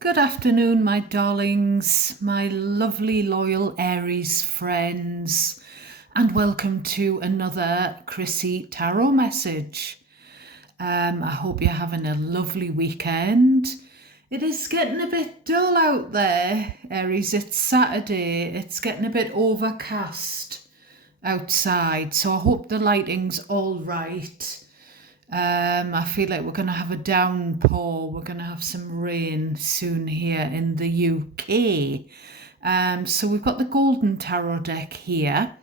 Good afternoon, my darlings, my lovely loyal Aries friends, and welcome to another Chrissy Tarot message. I hope you're having a lovely weekend. It is getting a bit dull out there, Aries. It's Saturday. It's getting a bit overcast outside, so I hope the lighting's all right. I feel like we're going to have a downpour. We're going to have some rain soon here in the UK. So we've got the Golden Tarot deck here,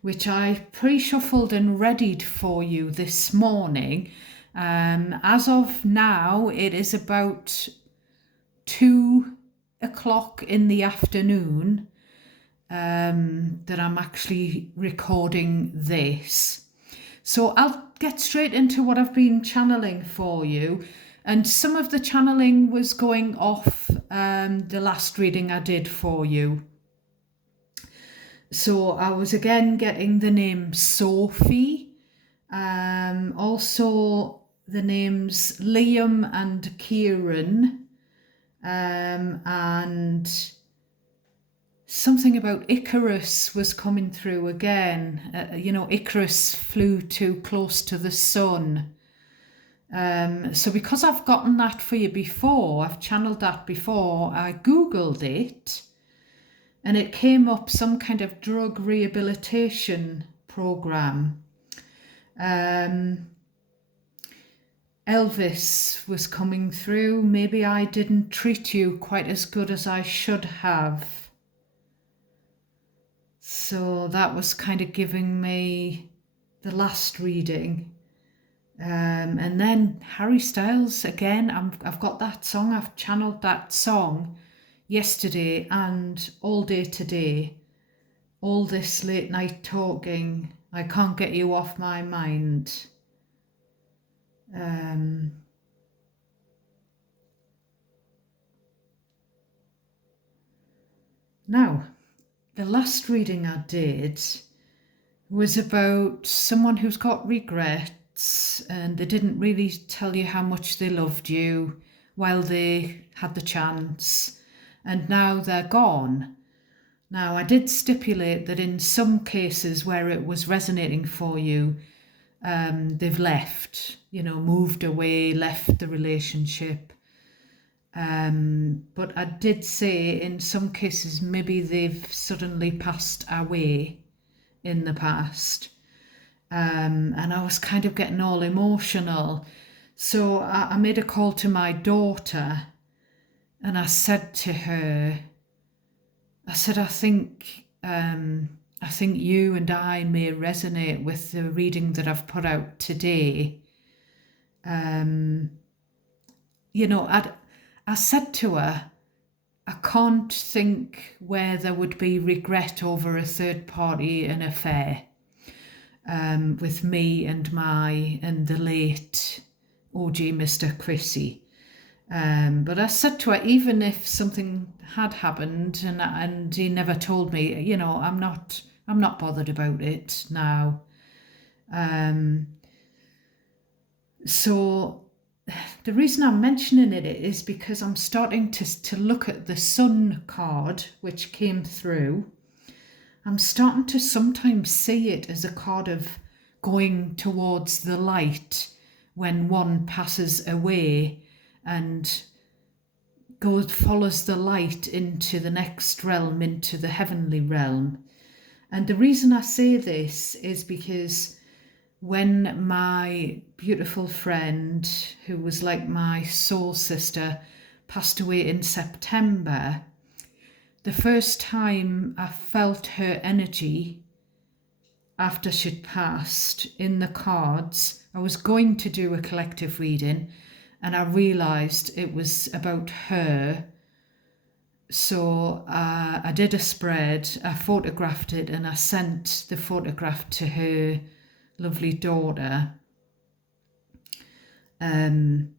which I pre-shuffled and readied for you this morning. As of now, it is about 2 o'clock in the afternoon that I'm actually recording this. So I'll get straight into what I've been channeling for you. And some of the channeling was going off the last reading I did for you. So I was again getting the name Sophie, also the names Liam and Kieran, and something about Icarus was coming through again. Icarus flew too close to the sun. So because I've gotten that for you before, I've channeled that before, I Googled it and it came up some kind of drug rehabilitation program. Elvis was coming through. Maybe I didn't treat you quite as good as I should have. So that was kind of giving me the last reading. And then Harry Styles again. I've got that song. I've channeled that song yesterday and all day today. All this late night talking. I can't get you off my mind. Now, the last reading I did was about someone who's got regrets and they didn't really tell you how much they loved you while they had the chance, and now they're gone. Now, I did stipulate that in some cases where it was resonating for you, they've left, moved away, left the relationship. But I did say in some cases maybe they've suddenly passed away in the past. And I was kind of getting all emotional. So I made a call to my daughter and I said to her, I think you and I may resonate with the reading that I've put out today. I said to her, I can't think where there would be regret over a third party an affair with me and the late OG Mr. Chrissy. But I said to her, even if something had happened and he never told me, I'm not bothered about it now. So the reason I'm mentioning it is because I'm starting to look at the sun card which came through. I'm starting to sometimes see it as a card of going towards the light when one passes away and follows the light into the next realm, into the heavenly realm. And the reason I say this is because when my beautiful friend, who was like my soul sister, passed away in September, the first time I felt her energy after she'd passed in the cards, I was going to do a collective reading and I realised it was about her. So I did a spread, I photographed it and I sent the photograph to her lovely daughter. And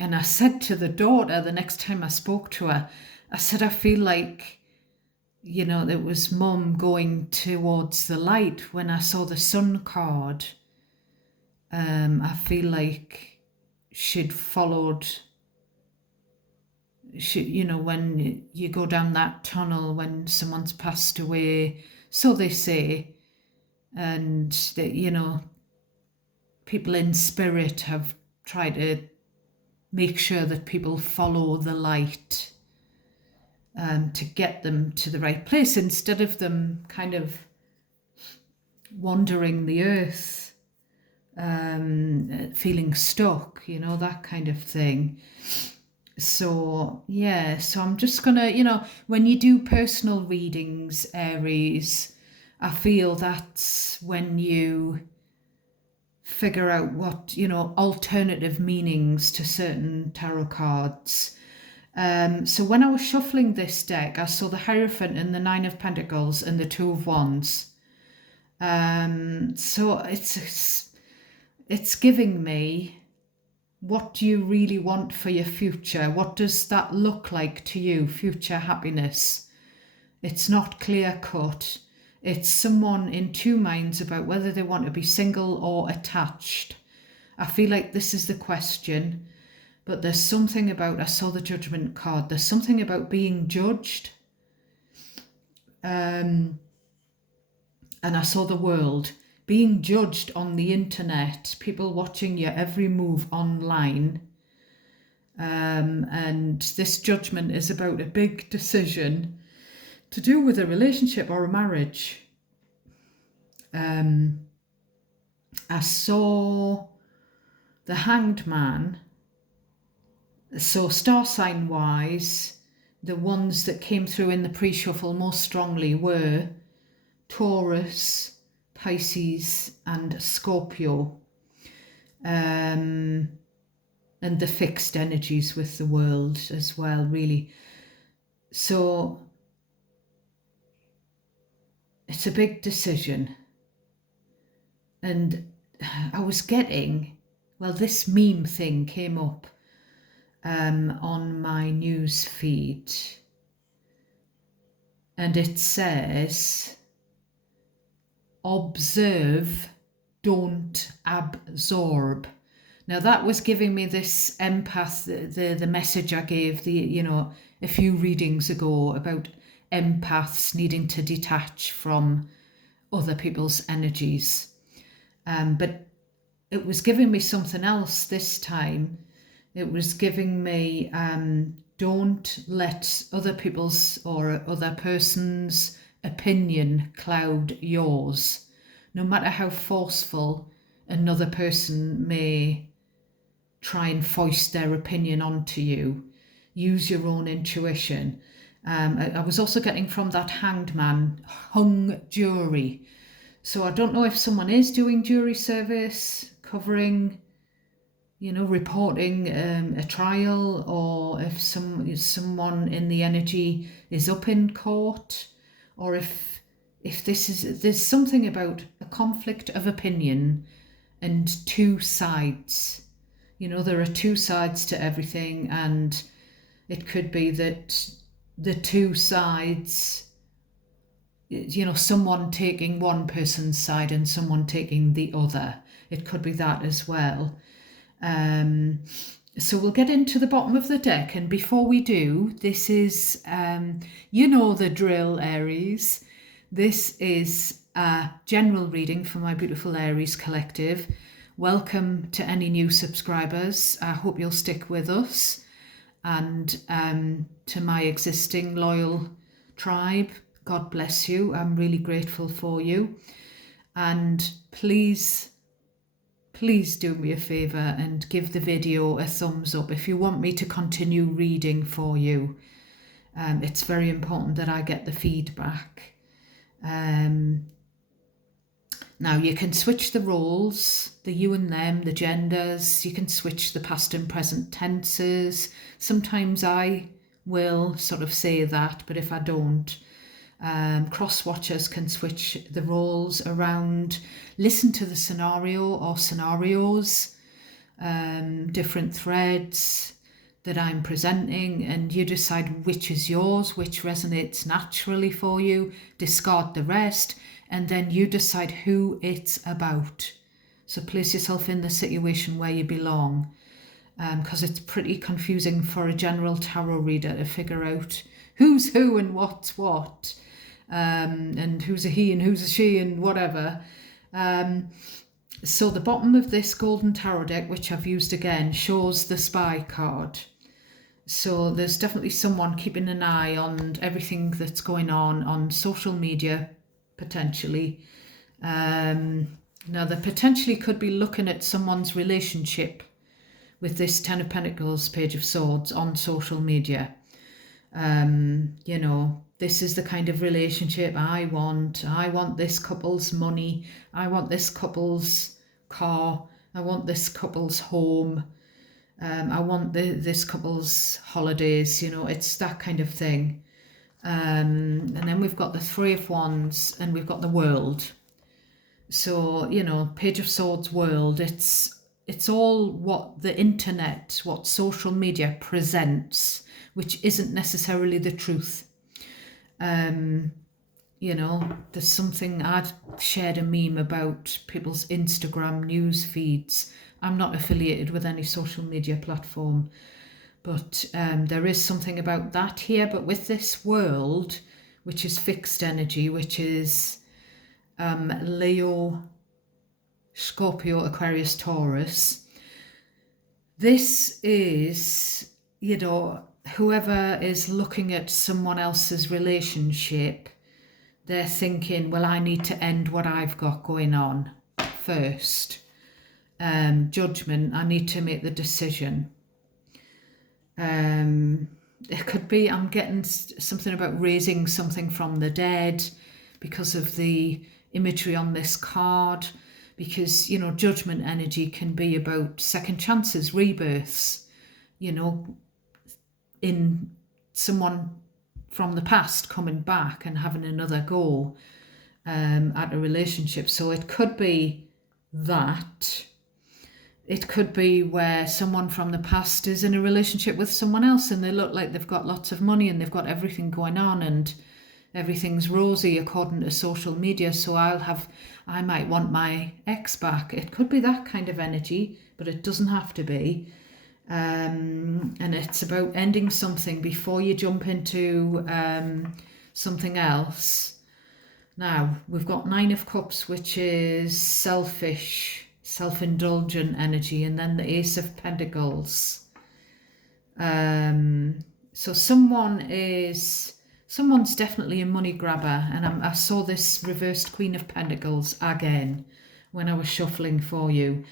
I said to the daughter the next time I spoke to her, I said, I feel like, it was mum going towards the light when I saw the sun card. I feel like she'd followed you know, when you go down that tunnel when someone's passed away, so they say, and that, you know, people in spirit have tried to make sure that people follow the light, to get them to the right place instead of them kind of wandering the earth, feeling stuck, you know, that kind of thing. So yeah, so I'm just gonna, you know, when you do personal readings, Aries, I feel that's when you figure out what, you know, alternative meanings to certain tarot cards. So when I was shuffling this deck, I saw the Hierophant and the Nine of Pentacles and the Two of Wands. So it's giving me, what do you really want for your future? What does that look like to you, future happiness? It's not clear cut. It's someone in two minds about whether they want to be single or attached. I feel like this is the question, but there's something about, I saw the Judgment card, there's something about being judged. And I saw the World, being judged on the internet, people watching your every move online. And this judgment is about a big decision to do with a relationship or a marriage. I saw the Hanged Man. So star sign wise, the ones that came through in the pre-shuffle most strongly were Taurus, Pisces and Scorpio. And the fixed energies with the World as well, really. So it's a big decision. And I was getting, well, this meme thing came up on my news feed. And it says, observe, don't absorb. Now that was giving me this empath, the message I gave a few readings ago about empaths needing to detach from other people's energies. But it was giving me something else this time. It was giving me, don't let other people's or other person's opinion cloud yours. No matter how forceful another person may try and foist their opinion onto you, use your own intuition. I was also getting from that Hanged Man, hung jury. So I don't know if someone is doing jury service, covering, reporting a trial, or if someone in the energy is up in court, or if there's something about a conflict of opinion and two sides. There are two sides to everything, and it could be that the two sides, someone taking one person's side and someone taking the other. It could be that as well. So we'll get into the bottom of the deck, and before we do, this is, the drill, Aries. This is a general reading for my beautiful Aries collective. Welcome to any new subscribers. I hope you'll stick with us. And to my existing loyal tribe, God bless you. I'm really grateful for you. And please do me a favour and give the video a thumbs up if you want me to continue reading for you. It's very important that I get the feedback. Now you can switch the roles, the you and them, the genders. You can switch the past and present tenses. Sometimes I will sort of say that, but if I don't, cross-watchers can switch the roles around, listen to the scenario or scenarios, different threads that I'm presenting, and you decide which is yours, which resonates naturally for you, discard the rest, and then you decide who it's about. So place yourself in the situation where you belong. because it's pretty confusing for a general tarot reader to figure out who's who and what's what, and who's a he and who's a she and whatever. So the bottom of this golden tarot deck, which I've used again, shows the spy card. So there's definitely someone keeping an eye on everything that's going on social media, potentially. Now, they potentially could be looking at someone's relationship with this Ten of Pentacles, Page of Swords on social media. You know, this is the kind of relationship I want. I want this couple's money. I want this couple's car. I want this couple's home. I want this couple's holidays. You know, it's that kind of thing. And then we've got the Three of Wands and we've got the World. So, you know, Page of Swords, World, it's all what the internet, what social media presents, which isn't necessarily the truth. You know, there's something, I'd shared a meme about people's Instagram news feeds. I'm not affiliated with any social media platform, but there is something about that here. But with this World, which is fixed energy, which is Leo, Scorpio, Aquarius, Taurus, this is, you know, whoever is looking at someone else's relationship, they're thinking, well, I need to end what I've got going on first. Judgment, I need to make the decision. It could be, I'm getting something about raising something from the dead because of the imagery on this card, because, you know, judgment energy can be about second chances, rebirths, you know, in someone from the past coming back and having another go at a relationship. So it could be that. It could be where someone from the past is in a relationship with someone else and they look like they've got lots of money and they've got everything going on and everything's rosy according to social media. So I might want my ex back. It could be that kind of energy, but it doesn't have to be. And it's about ending something before you jump into something else. Now, we've got Nine of Cups, which is selfish, self-indulgent energy, and then the Ace of Pentacles. So someone's definitely a money grabber, and I saw this reversed Queen of Pentacles again when I was shuffling for you.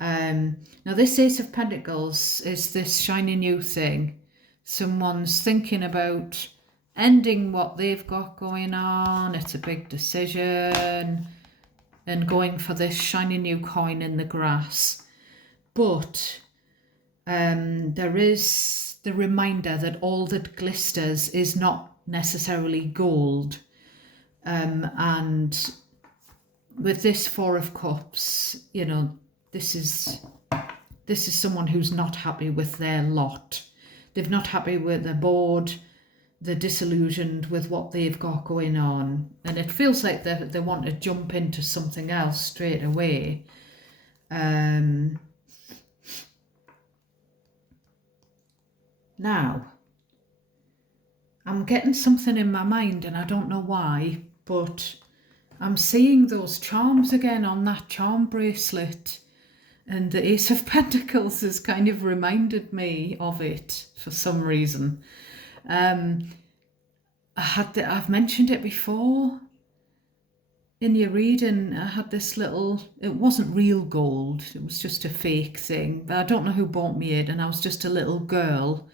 Now this Ace of Pentacles is this shiny new thing. Someone's thinking about ending what they've got going on. It's a big decision and going for this shiny new coin in the grass. But there is the reminder that all that glisters is not necessarily gold. And with this Four of Cups, you know, this is someone who's not happy with their lot. They're not happy with their bored. They're disillusioned with what they've got going on. And it feels like they want to jump into something else straight away. Now, I'm getting something in my mind and I don't know why, but I'm seeing those charms again on that charm bracelet. And the Ace of Pentacles has kind of reminded me of it for some reason. I've mentioned it before in your reading. I had this little, it wasn't real gold, it was just a fake thing, but I don't know who bought me it, and I was just a little girl,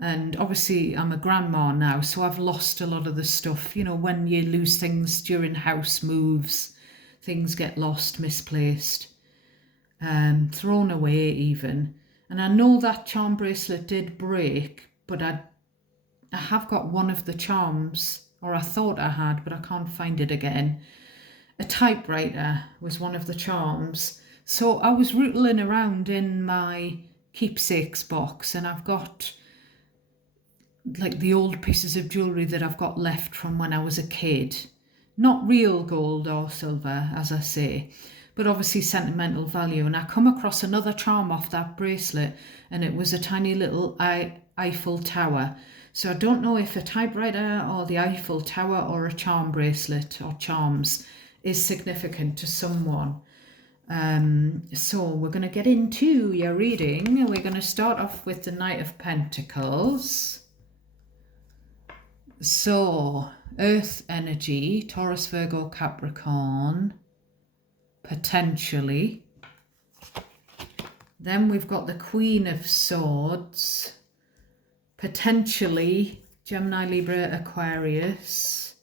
and obviously I'm a grandma now, so I've lost a lot of the stuff. You know, when you lose things during house moves, things get lost, misplaced, thrown away even. And I know that charm bracelet did break, but I have got one of the charms, or I thought I had, but I can't find it again. A typewriter was one of the charms. So I was rootling around in my keepsakes box, and I've got like the old pieces of jewellery that I've got left from when I was a kid. Not real gold or silver, as I say, but obviously sentimental value. And I come across another charm off that bracelet, and it was a tiny little Eiffel Tower. So I don't know if a typewriter or the Eiffel Tower or a charm bracelet or charms is significant to someone. So we're going to get into your reading. We're going to start off with the Knight of Pentacles. So, Earth energy, Taurus, Virgo, Capricorn, potentially. Then we've got the Queen of Swords, potentially Gemini, Libra, Aquarius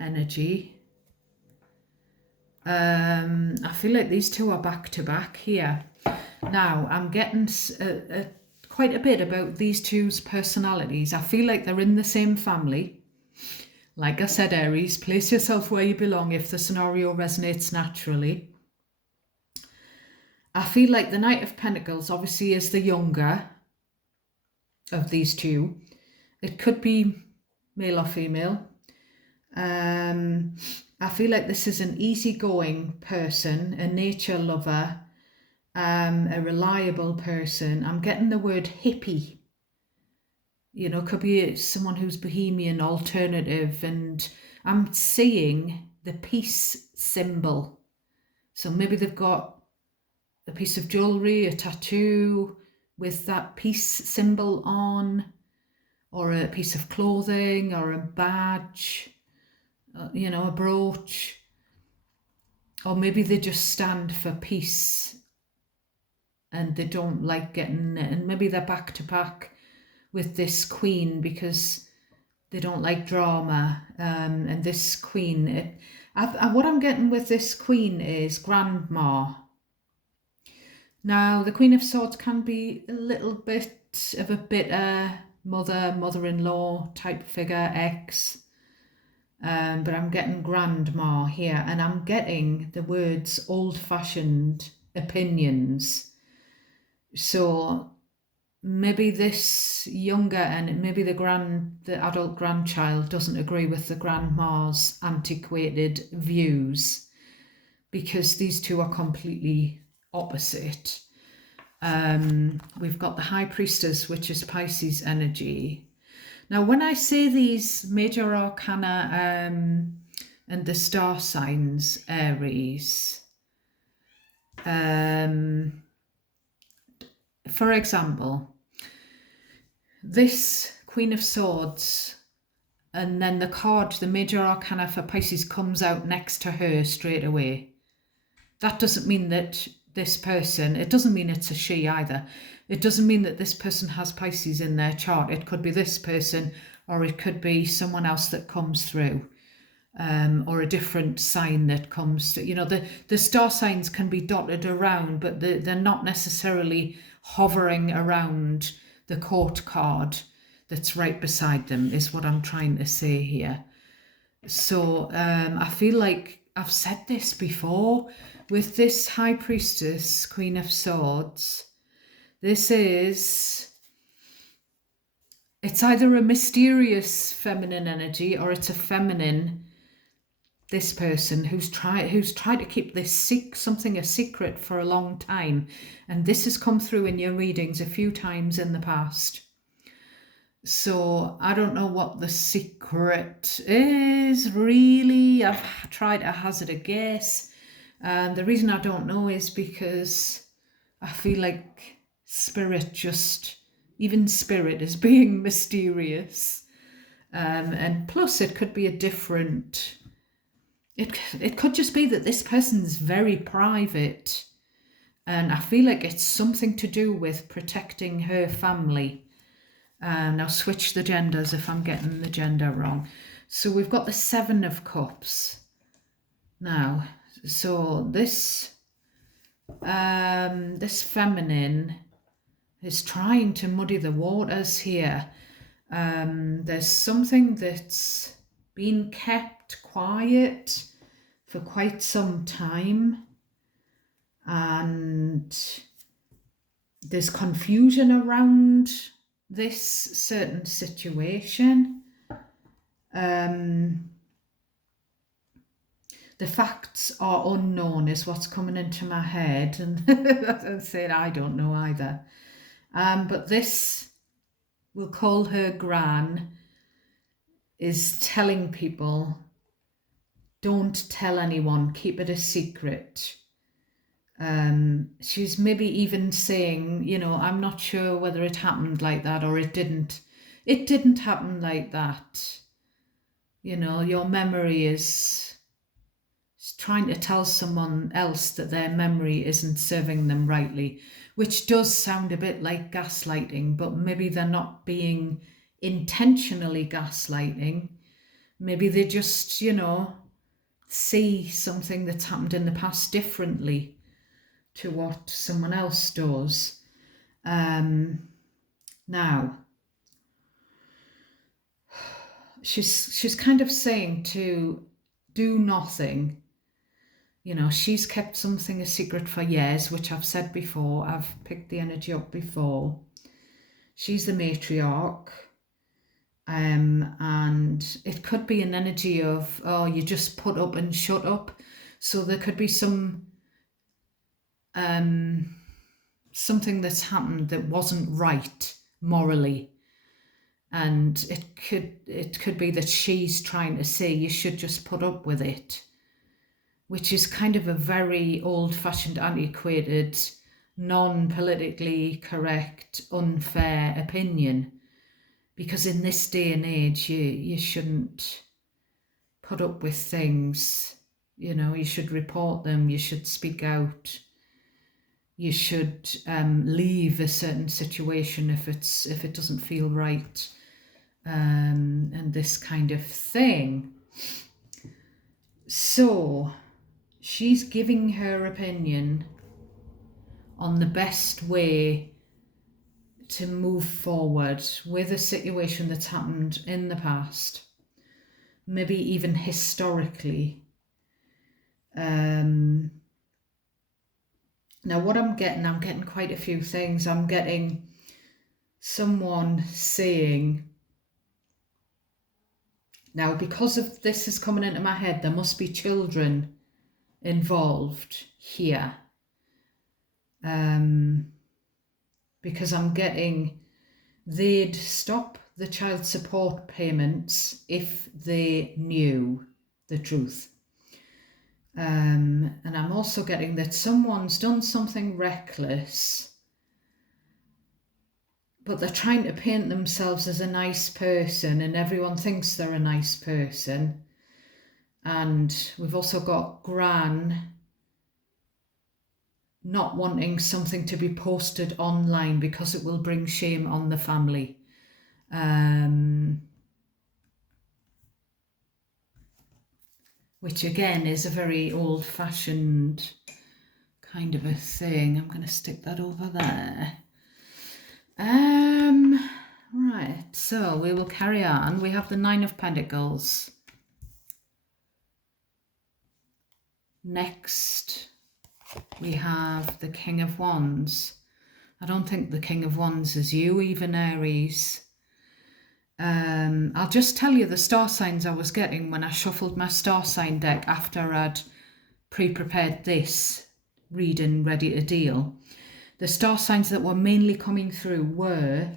energy. I feel like these two are back to back here. Now, I'm getting quite a bit about these two's personalities. I feel like they're in the same family. Like I said, Aries, place yourself where you belong if the scenario resonates naturally. I feel like the Knight of Pentacles obviously is the younger of these two. It could be male or female. I feel like this is an easygoing person, a nature lover, a reliable person. I'm getting the word hippie. You know, could be someone who's bohemian, alternative, and I'm seeing the peace symbol. So maybe they've got a piece of jewellery, a tattoo with that peace symbol on, or a piece of clothing, or a badge, you know, a brooch. Or maybe they just stand for peace and they don't like getting it. And maybe they're back to back with this queen because they don't like drama. And this queen, what I'm getting with this queen is grandma. Now, the Queen of Swords can be a little bit of a bitter mother-in-law type figure, ex. But I'm getting grandma here, and I'm getting the words old-fashioned opinions. So maybe this younger and maybe the adult grandchild doesn't agree with the grandma's antiquated views because these two are completely opposite. We've got the High Priestess, which is Pisces energy. Now, when I say these major arcana and the star signs, Aries, for example, this Queen of Swords, and then the card, the major arcana for Pisces, comes out next to her straight away. That doesn't mean that this person, it doesn't mean it's a she either. It doesn't mean that this person has Pisces in their chart. It could be this person, or it could be someone else that comes through, or a different sign that comes to, you know, the star signs can be dotted around, but they're not necessarily hovering around the court card that's right beside them, is what I'm trying to say here. So I feel like I've said this before with this High Priestess, Queen of Swords. This is, it's either a mysterious feminine energy or it's a feminine, this person who's tried to keep this something a secret for a long time. And this has come through in your readings a few times in the past. So I don't know what the secret is really. I've tried to hazard a guess. And the reason I don't know is because I feel like even spirit is being mysterious. And plus it could be a different, it could just be that this person's very private. And I feel like it's something to do with protecting her family. Now switch the genders if I'm getting the gender wrong. So we've got the Seven of Cups. Now, so this feminine is trying to muddy the waters here. There's something that's been kept quiet for quite some time, and there's confusion around this certain situation. the facts are unknown is what's coming into my head, and I'm saying I don't know either. But this, we'll call her Gran, is telling people, don't tell anyone, keep it a secret. She's maybe even saying, you know, I'm not sure whether it happened like that or it didn't. It didn't happen like that. You know, your memory is trying to tell someone else that their memory isn't serving them rightly, which does sound a bit like gaslighting, but maybe they're not being intentionally gaslighting. Maybe they just, you know, see something that's happened in the past differently to what someone else does. Now, she's kind of saying to do nothing. You know, she's kept something a secret for years, which I've said before. I've picked the energy up before. She's the matriarch. And it could be an energy of, oh, you just put up and shut up. So there could be some something that's happened that wasn't right morally, and it could be that she's trying to say you should just put up with it, which is kind of a very old-fashioned, antiquated, non-politically correct, unfair opinion, because in this day and age you shouldn't put up with things. You know, you should report them, you should speak out, you should leave a certain situation if it doesn't feel right, and this kind of thing. So she's giving her opinion on the best way to move forward with a situation that's happened in the past, maybe even historically. Now what I'm getting quite a few things. I'm getting someone saying, now because of this is coming into my head, there must be children involved here. Because I'm getting they'd stop the child support payments if they knew the truth. And I'm also getting that someone's done something reckless, but they're trying to paint themselves as a nice person, and everyone thinks they're a nice person. And we've also got Gran not wanting something to be posted online because it will bring shame on the family. Which again is a very old-fashioned kind of a thing. I'm going to stick that over there. Right, so we will carry on. We have the Nine of Pentacles. Next, we have the King of Wands. I don't think the King of Wands is you, even Aries. I'll just tell you the star signs I was getting when I shuffled my star sign deck after I'd pre-prepared this reading ready to deal. The star signs that were mainly coming through were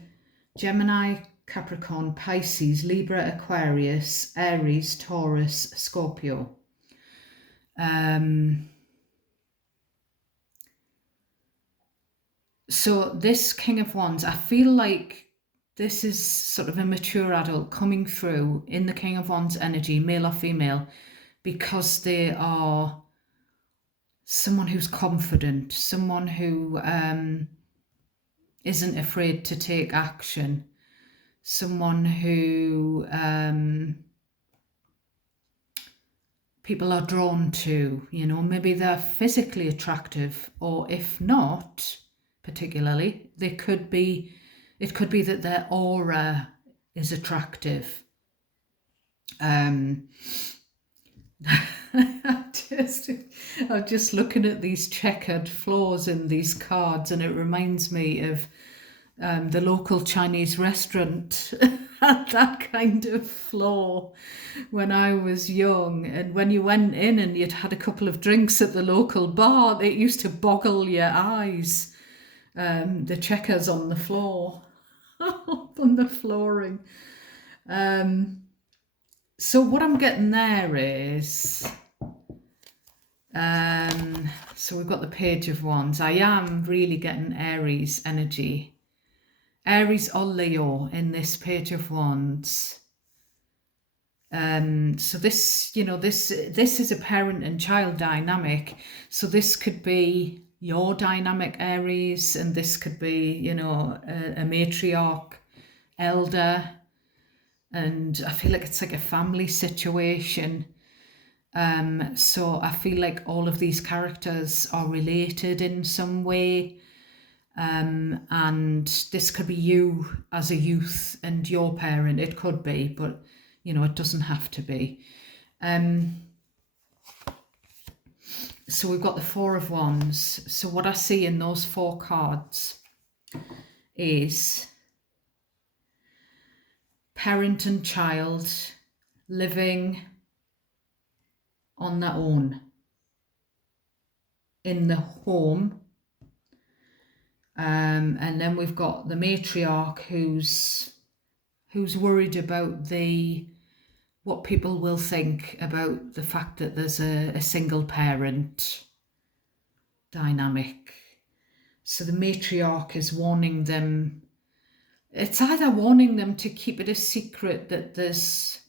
Gemini, Capricorn, Pisces, Libra, Aquarius, Aries, Taurus, Scorpio. So this King of Wands, I feel like this is sort of a mature adult coming through in the King of Wands energy, male or female, because they are someone who's confident, someone who isn't afraid to take action, someone who people are drawn to. You know, maybe they're physically attractive, or if not particularly, it could be that their aura is attractive. I'm just looking at these checkered floors in these cards, and it reminds me of the local Chinese restaurant had that kind of floor when I was young. And when you went in and you'd had a couple of drinks at the local bar, it used to boggle your eyes. The checkers on the floor, on the flooring. So what I'm getting there is, so we've got the Page of Wands. I am really getting Aries energy. Aries or Leo in this Page of Wands. So this, this is a parent and child dynamic. So this could be your dynamic, Aries, and this could be, a matriarch, elder, and I feel like it's like a family situation. So I feel like all of these characters are related in some way. And this could be you as a youth and your parent. It could be, but it doesn't have to be. So we've got the Four of Wands. So what I see in those four cards is parent and child living on their own in the home. And then we've got the matriarch who's worried about what people will think about the fact that there's a single parent dynamic. So the matriarch is warning them. It's either warning them to keep it a secret that there's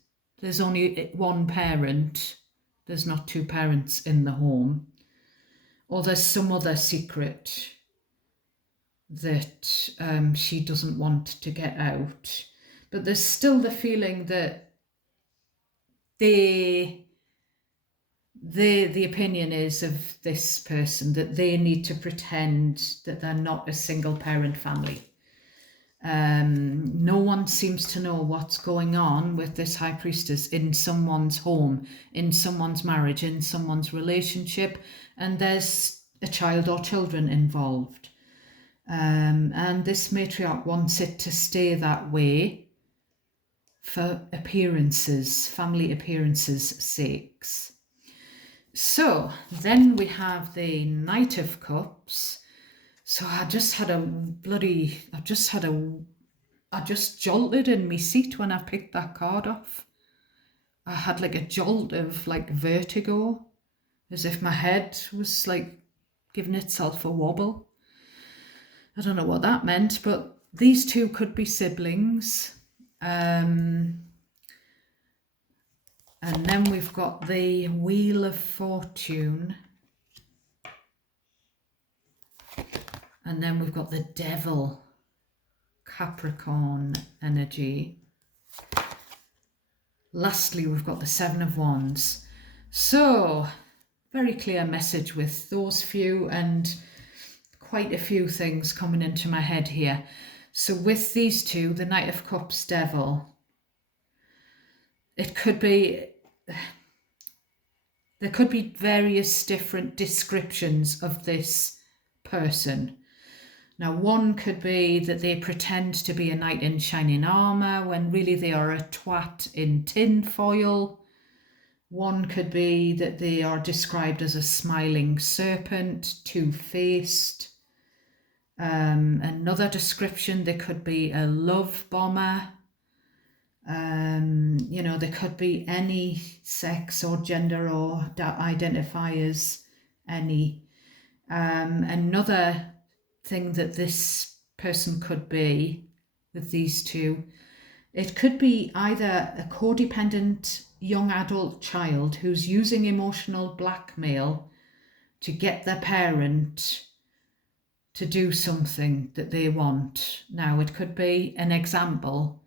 only one parent, there's not two parents in the home, or there's some other secret that she doesn't want to get out. But there's still the feeling that the opinion is of this person that they need to pretend that they're not a single parent family. No one seems to know what's going on with this High Priestess in someone's home, in someone's marriage, in someone's relationship, and there's a child or children involved. And this matriarch wants it to stay that way for appearances, family appearances' sakes. So then we have the Knight of Cups. So I just jolted in my seat when I picked that card off. I had like a jolt of like vertigo, as if my head was like giving itself a wobble. I don't know what that meant, but these two could be siblings. And then we've got the Wheel of Fortune. And then we've got the Devil, Capricorn energy. Lastly, we've got the Seven of Wands. So, very clear message with those few, and quite a few things coming into my head here. So with these two, the Knight of Cups, Devil, there could be various different descriptions of this person. Now, one could be that they pretend to be a knight in shining armour when really they are a twat in tin foil. One could be that they are described as a smiling serpent, two-faced. Another description, they could be a love bomber. There could be any sex or gender or identify as any. Another thing that this person could be with these two, it could be either a codependent young adult child who's using emotional blackmail to get their parent to do something that they want. Now, it could be an example.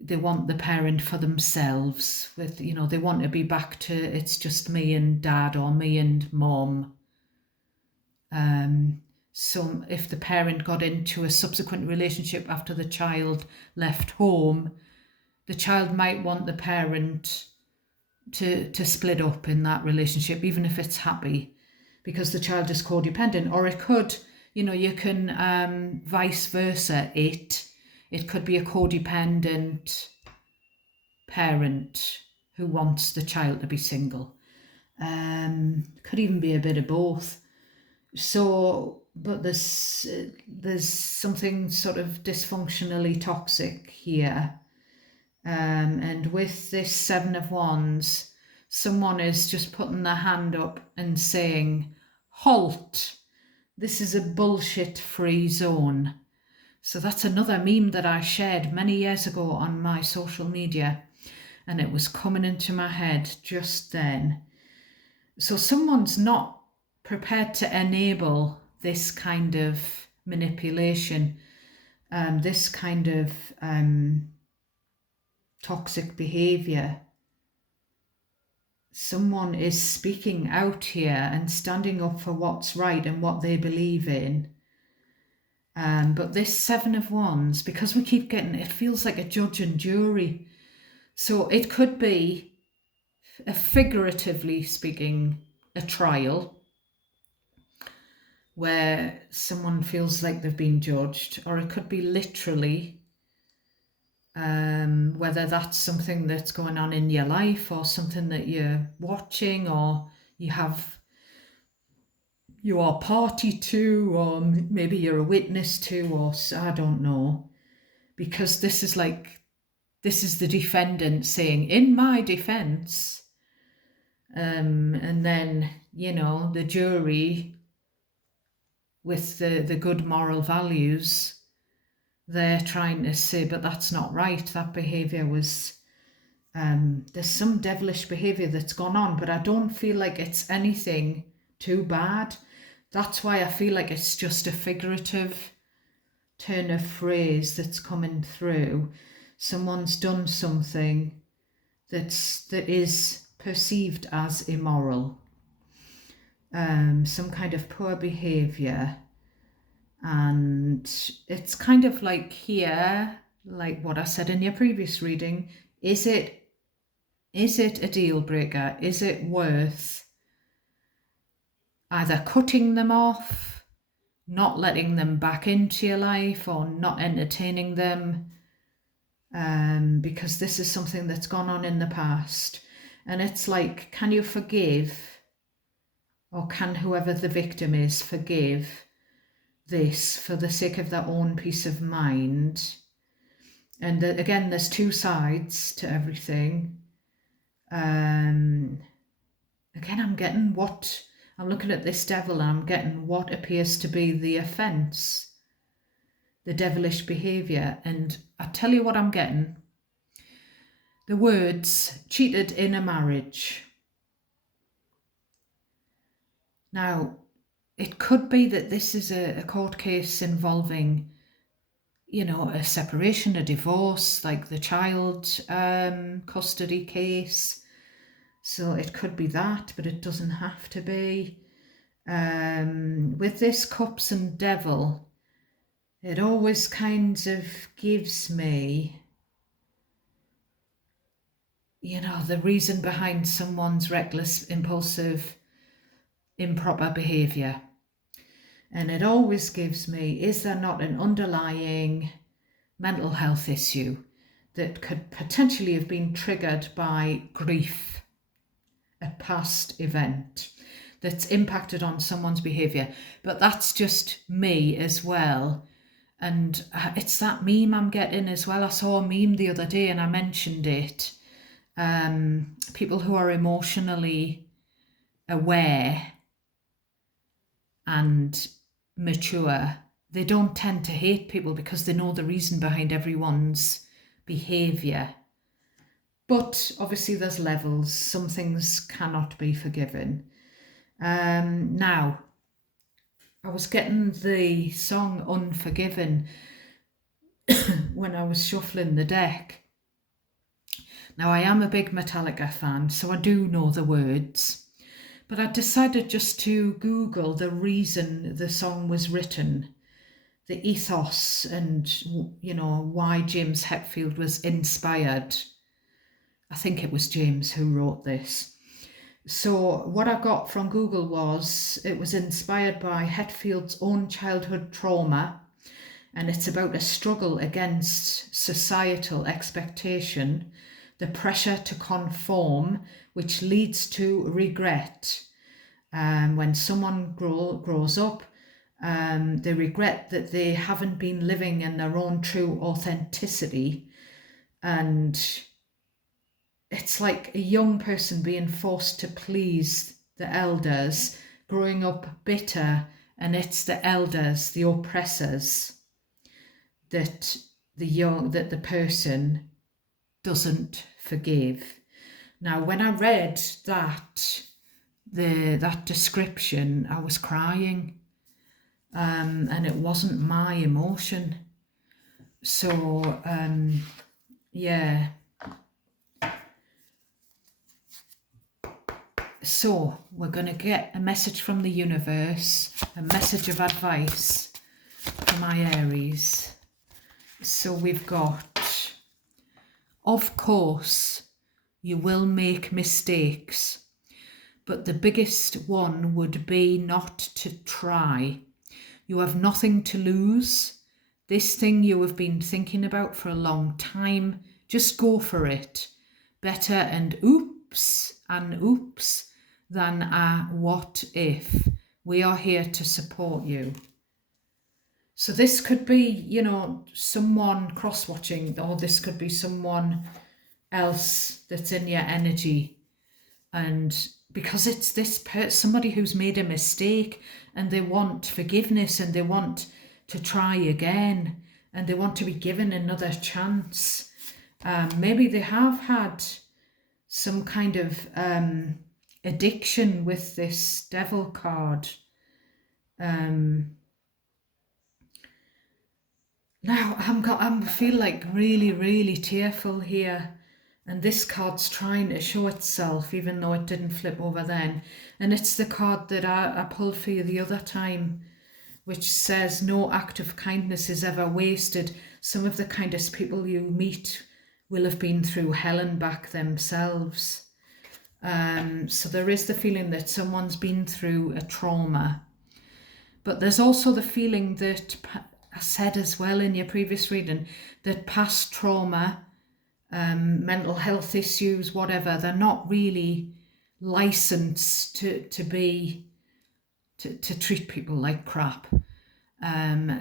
They want the parent for themselves, with, they want to be back to it's just me and dad or me and mom. So if the parent got into a subsequent relationship after the child left home, the child might want the parent to split up in that relationship, even if it's happy, because the child is codependent. Or it could, you can vice versa it It could be a codependent parent who wants the child to be single. Could even be a bit of both. So, but there's something sort of dysfunctionally toxic here. And with this Seven of Wands, someone is just putting their hand up and saying, halt, this is a bullshit-free zone. So that's another meme that I shared many years ago on my social media, and it was coming into my head just then. So someone's not prepared to enable this kind of manipulation, this kind of toxic behavior. Someone is speaking out here and standing up for what's right and what they believe in. But this Seven of Wands, because we keep getting, it feels like a judge and jury. So it could be, figuratively speaking, a trial where someone feels like they've been judged, or it could be literally, whether that's something that's going on in your life or something that you're watching or you are party to, or maybe you're a witness to, or I don't know, because this is the defendant saying, in my defense, and then, the jury with the good moral values, they're trying to say, but that's not right. That behaviour was, there's some devilish behaviour that's gone on, but I don't feel like it's anything too bad. That's why I feel like it's just a figurative turn of phrase that's coming through. Someone's done something that is perceived as immoral, some kind of poor behaviour. And it's kind of like here, like what I said in your previous reading, is it a deal breaker? Is it worth either cutting them off, not letting them back into your life, or not entertaining them? Because this is something that's gone on in the past. And it's like, can you forgive, or can whoever the victim is forgive this for the sake of their own peace of mind? And again, there's two sides to everything. Again, I'm looking at this devil and I'm getting what appears to be the offence, the devilish behaviour. And I tell you what I'm getting. The words, cheated in a marriage. Now, it could be that this is a court case involving, a separation, a divorce, like the child custody case. So it could be that, but it doesn't have to be. With this Cups and Devil, it always kind of gives me, the reason behind someone's reckless, impulsive, improper behaviour. And it always gives me, is there not an underlying mental health issue that could potentially have been triggered by grief, a past event that's impacted on someone's behaviour? But that's just me as well. And it's that meme I'm getting as well. I saw a meme the other day and I mentioned it. People who are emotionally aware and mature, they don't tend to hate people because they know the reason behind everyone's behaviour. But obviously there's levels. Some things cannot be forgiven. Now, I was getting the song Unforgiven when I was shuffling the deck. Now, I am a big Metallica fan, so I do know the words. But I decided just to Google the reason the song was written, the ethos, and, why James Hetfield was inspired. I think it was James who wrote this. So what I got from Google was it was inspired by Hetfield's own childhood trauma and it's about a struggle against societal expectation, the pressure to conform, which leads to regret. When someone grows up, they regret that they haven't been living in their own true authenticity, and it's like a young person being forced to please the elders, growing up bitter, and it's the elders, the oppressors, that the person doesn't forgive. Now, when I read that description, I was crying, and it wasn't my emotion. So yeah. So we're going to get a message from the universe, a message of advice for my Aries. So we've got, of course, you will make mistakes, but the biggest one would be not to try. You have nothing to lose. This thing you have been thinking about for a long time, just go for it. Better an oops than a what if. We are here to support you. So this could be, someone cross-watching, or this could be someone else that's in your energy. And because it's somebody who's made a mistake, and they want forgiveness, and they want to try again, and they want to be given another chance. Maybe they have had some kind of addiction with this devil card. Now I feel like really, really tearful here. And this card's trying to show itself, even though it didn't flip over then. And it's the card that I pulled for you the other time, which says no act of kindness is ever wasted. Some of the kindest people you meet will have been through hell and back themselves. So there is the feeling that someone's been through a trauma. But there's also the feeling that, I said as well in your previous reading, that past trauma, mental health issues, whatever, they're not really licensed to treat people like crap.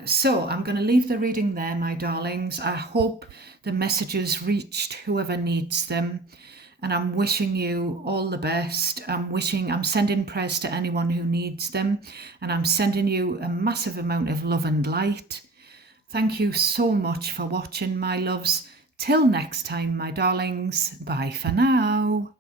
So I'm going to leave the reading there, my darlings. I hope the messages reached whoever needs them, and I'm wishing you all the best. I'm sending prayers to anyone who needs them, and I'm sending you a massive amount of love and light. Thank you so much for watching, my loves. Till next time, my darlings. Bye for now.